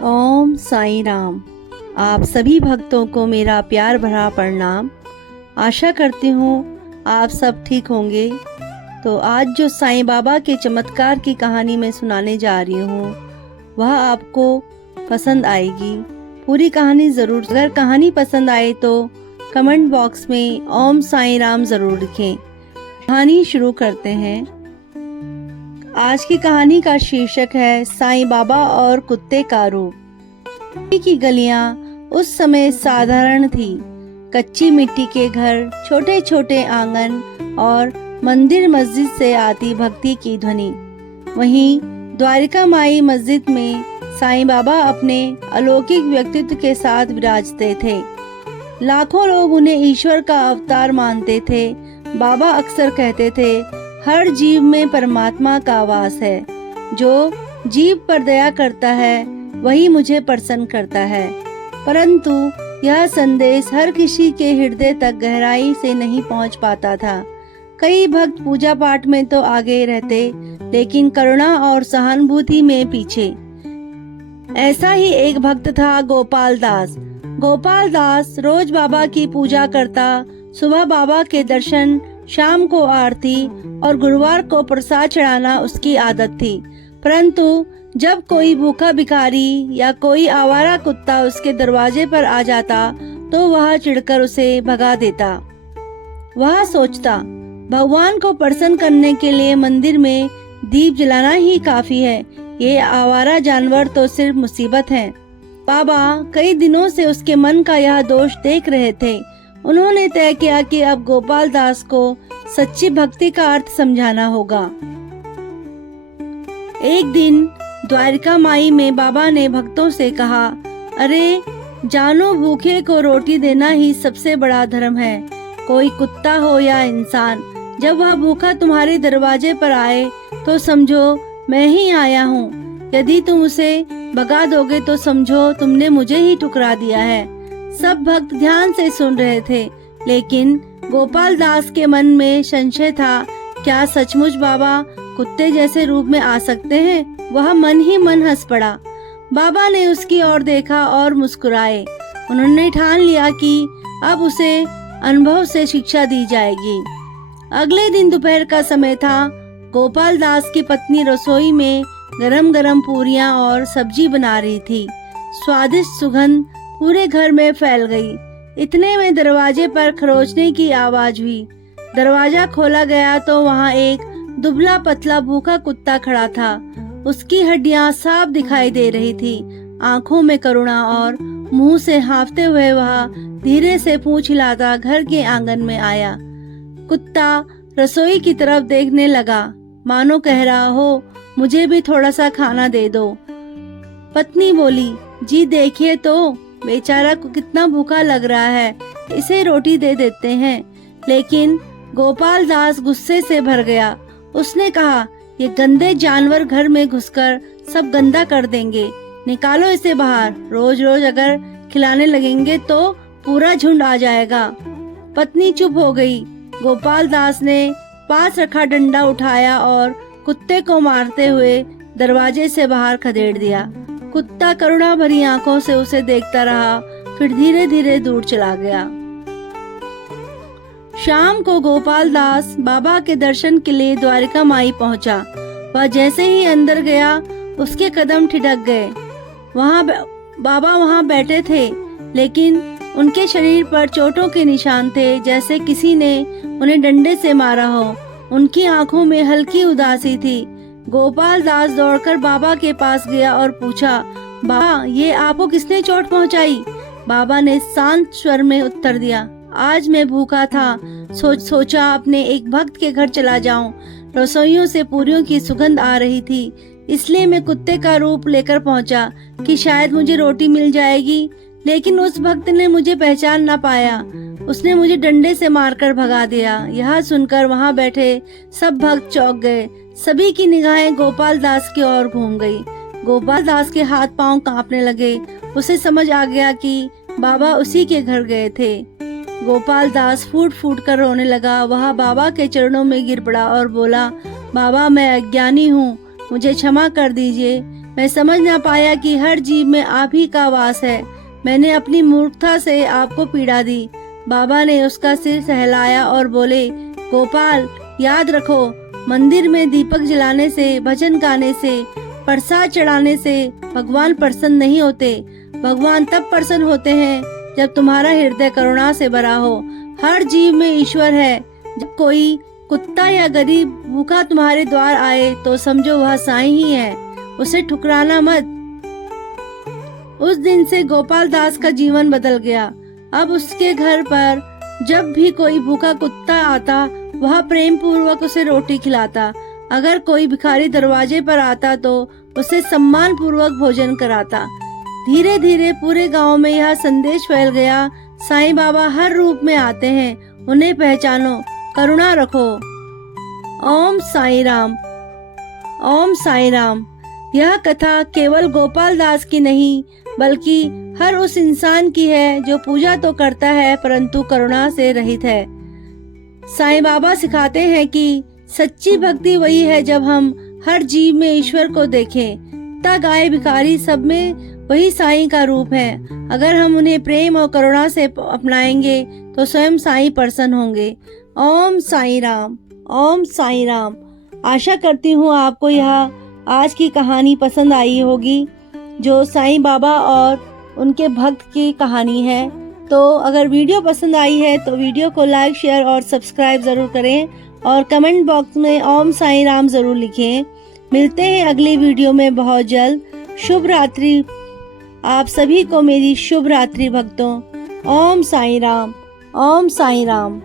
ओम साईं राम। आप सभी भक्तों को मेरा प्यार भरा प्रणाम। आशा करती हूँ आप सब ठीक होंगे। तो आज जो साईं बाबा के चमत्कार की कहानी मैं सुनाने जा रही हूँ वह आपको पसंद आएगी। पूरी कहानी ज़रूर, अगर कहानी पसंद आए तो कमेंट बॉक्स में ओम साईं राम ज़रूर लिखें। कहानी शुरू करते हैं। आज की कहानी का शीर्षक है साईं बाबा और कुत्ते का रूप। दिल्ली की गलियां उस समय साधारण थी। कच्ची मिट्टी के घर, छोटे छोटे आंगन और मंदिर मस्जिद से आती भक्ति की ध्वनि। वहीं द्वारिका माई मस्जिद में साईं बाबा अपने अलौकिक व्यक्तित्व के साथ विराजते थे। लाखों लोग उन्हें ईश्वर का अवतार मानते थे। बाबा अक्सर कहते थे, हर जीव में परमात्मा का वास है। जो जीव पर दया करता है वही मुझे प्रसन्न करता है। परंतु यह संदेश हर किसी के हृदय तक गहराई से नहीं पहुंच पाता था। कई भक्त पूजा पाठ में तो आगे रहते, लेकिन करुणा और सहानुभूति में पीछे। ऐसा ही एक भक्त था गोपाल दास। गोपाल दास रोज बाबा की पूजा करता। सुबह बाबा के दर्शन, शाम को आरती और गुरुवार को प्रसाद चढ़ाना उसकी आदत थी। परंतु जब कोई भूखा भिखारी या कोई आवारा कुत्ता उसके दरवाजे पर आ जाता तो वह चिढ़कर उसे भगा देता। वह सोचता, भगवान को प्रसन्न करने के लिए मंदिर में दीप जलाना ही काफी है, ये आवारा जानवर तो सिर्फ मुसीबत है। बाबा कई दिनों से उसके मन का यह दोष देख रहे थे। उन्होंने तय किया कि अब गोपाल दास को सच्ची भक्ति का अर्थ समझाना होगा। एक दिन द्वारिका माई में बाबा ने भक्तों से कहा, अरे जानो, भूखे को रोटी देना ही सबसे बड़ा धर्म है। कोई कुत्ता हो या इंसान, जब वह भूखा तुम्हारे दरवाजे पर आए तो समझो मैं ही आया हूँ। यदि तुम उसे भगा दोगे तो समझो तुमने मुझे ही ठुकरा दिया है। सब भक्त ध्यान से सुन रहे थे, लेकिन गोपाल दास के मन में संशय था, क्या सचमुच बाबा कुत्ते जैसे रूप में आ सकते हैं? वह मन ही मन हंस पड़ा। बाबा ने उसकी ओर देखा और मुस्कुराए। उन्होंने ठान लिया कि अब उसे अनुभव से शिक्षा दी जाएगी। अगले दिन दोपहर का समय था। गोपाल दास की पत्नी रसोई में गरम गरम पूरियां और सब्जी बना रही थी। स्वादिष्ट सुगंध पूरे घर में फैल गई। इतने में दरवाजे पर खरोचने की आवाज हुई। दरवाजा खोला गया तो वहाँ एक दुबला पतला भूखा कुत्ता खड़ा था। उसकी हड्डियां साफ दिखाई दे रही थी। आंखों में करुणा और मुंह से हाँफते हुए वह धीरे से पूंछ हिलाता घर के आंगन में आया। कुत्ता रसोई की तरफ देखने लगा, मानो कह रहा हो, मुझे भी थोड़ा सा खाना दे दो। पत्नी बोली, जी देखिए तो, बेचारा को कितना भूखा लग रहा है, इसे रोटी दे देते हैं। लेकिन गोपाल दास गुस्से से भर गया। उसने कहा, ये गंदे जानवर घर में घुसकर सब गंदा कर देंगे, निकालो इसे बाहर। रोज रोज अगर खिलाने लगेंगे तो पूरा झुंड आ जाएगा। पत्नी चुप हो गई। गोपाल दास ने पास रखा डंडा उठाया और कुत्ते को मारते हुए दरवाजे से बाहर खदेड़ दिया। कुत्ता करुणा भरी आंखों से उसे देखता रहा, फिर धीरे धीरे दूर चला गया। शाम को गोपाल दास बाबा के दर्शन के लिए द्वारिका माई पहुंचा। वह जैसे ही अंदर गया उसके कदम ठिठक गए। बाबा वहां बैठे थे, लेकिन उनके शरीर पर चोटों के निशान थे, जैसे किसी ने उन्हें डंडे से मारा हो। उनकी आंखों में हल्की उदासी थी। गोपाल दास दौड़कर बाबा के पास गया और पूछा, बाबा ये आपको किसने चोट पहुंचाई? बाबा ने शांत स्वर में उत्तर दिया, आज मैं भूखा था, सोचा अपने एक भक्त के घर चला जाऊं। रसोइयों से पूरियों की सुगंध आ रही थी, इसलिए मैं कुत्ते का रूप लेकर पहुंचा कि शायद मुझे रोटी मिल जाएगी। लेकिन उस भक्त ने मुझे पहचान न पाया। उसने मुझे डंडे से मारकर भगा दिया। यह सुनकर वहां बैठे सब भक्त चौंक गए। सभी की निगाहें गोपाल दास की ओर घूम गई। गोपाल दास के हाथ पांव कांपने लगे। उसे समझ आ गया कि बाबा उसी के घर गए थे। गोपाल दास फूट फूट कर रोने लगा। वह बाबा के चरणों में गिर पड़ा और बोला, बाबा मैं अज्ञानी हूँ, मुझे क्षमा कर दीजिए। मैं समझ ना पाया कि हर जीव में आप ही का वास है। मैंने अपनी मूर्खता से आपको पीड़ा दी। बाबा ने उसका सिर सहलाया और बोले, गोपाल याद रखो, मंदिर में दीपक जलाने से, भजन गाने से, प्रसाद चढ़ाने से भगवान प्रसन्न नहीं होते। भगवान तब प्रसन्न होते हैं जब तुम्हारा हृदय करुणा से भरा हो। हर जीव में ईश्वर है। जब कोई कुत्ता या गरीब भूखा तुम्हारे द्वार आए तो समझो वह साईं ही है, उसे ठुकराना मत। उस दिन से गोपाल दास का जीवन बदल गया। अब उसके घर पर जब भी कोई भूखा कुत्ता आता, वह प्रेम पूर्वक उसे रोटी खिलाता। अगर कोई भिखारी दरवाजे पर आता तो उसे सम्मान पूर्वक भोजन कराता। धीरे धीरे पूरे गांव में यह संदेश फैल गया, साईं बाबा हर रूप में आते हैं, उन्हें पहचानो, करुणा रखो। ओम साईं राम। ओम साईं राम। यह कथा केवल गोपाल दास की नहीं, बल्कि हर उस इंसान की है जो पूजा तो करता है परंतु करुणा से रहित है। साईं बाबा सिखाते हैं कि सच्ची भक्ति वही है जब हम हर जीव में ईश्वर को देखें। कुत्ता, गाय, भिखारी सब में वही साईं का रूप है। अगर हम उन्हें प्रेम और करुणा से अपनाएंगे तो स्वयं साईं प्रसन्न होंगे। ओम साईं राम। ओम साईं राम। आशा करती हूँ आपको यह आज की कहानी पसंद आई होगी, जो साईं बाबा और उनके भक्त की कहानी है। तो अगर वीडियो पसंद आई है तो वीडियो को लाइक, शेयर और सब्सक्राइब जरूर करें और कमेंट बॉक्स में ओम साईं राम जरूर लिखें। मिलते हैं अगली वीडियो में बहुत जल्द। शुभ रात्रि। आप सभी को मेरी शुभ रात्रि भक्तों। ओम साईं राम। ओम साईं राम।